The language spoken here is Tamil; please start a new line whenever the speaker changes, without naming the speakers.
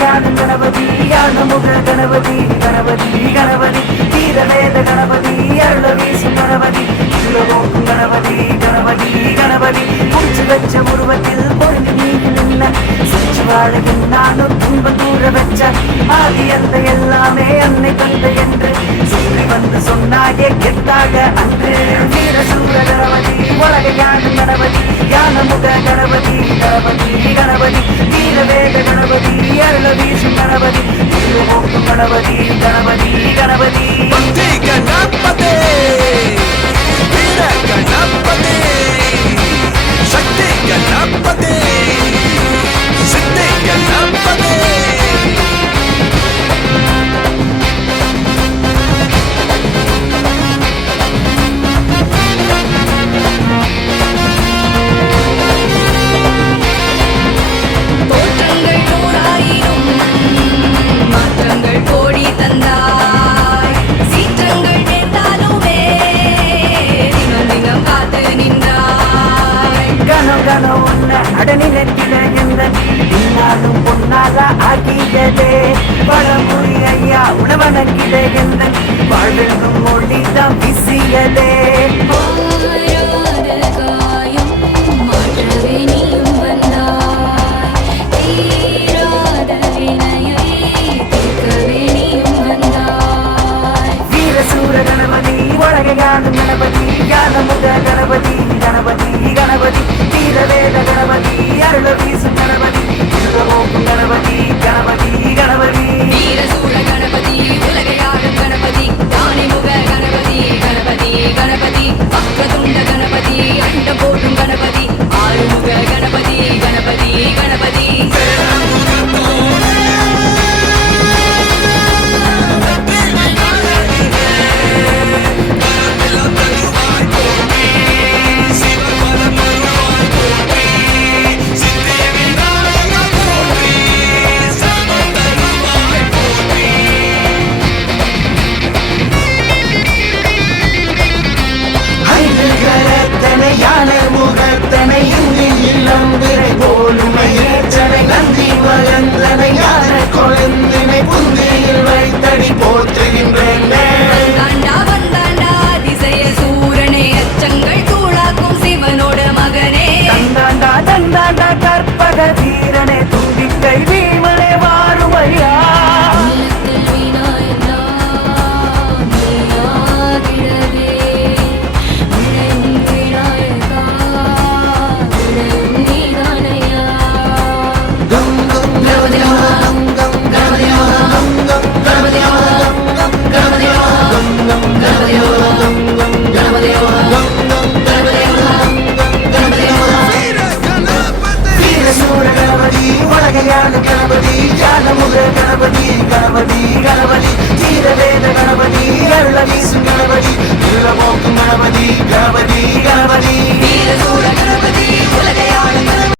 கல்யாண கணபதி அணுமுக கணபதி கணபதி கணபதி தீரவேத கணபதி அருள வீசும் கணபதி சுரவோக்கும் கணபதி கணபதி கணபதி. பூச்சி வச்ச உருவத்தில் பொருந்தி நீங்க நின்ன சுற்றி வாழகும் நானும் துன்ப தூர வச்ச ஆதி அந்த எல்லாமே அன்னை தந்த என்று சொல்லி வந்து சொன்னாயே கெத்தாக அன்று. வீர சுந்தர கணபதி உலகையான கணபதி யான கணபதி கணபதி கணபதி வீர கணபதி அருள வீசும் கணபதி திருமோக்கும் கணபதி கணபதி கணபதி. உன்ன அடனிலக்கில எந்த இன்னாலும் பொன்னாக ஆக்கியதே பழமொழி ஐயா உணவனக்கிட எந்த வாழ்வெங்கும் மொழிதான் விசியதே. கணபதி உலகையான கணபதி ஞானமுக கணபதி கணபதி கணபதி தீரவேத கணபதி அருள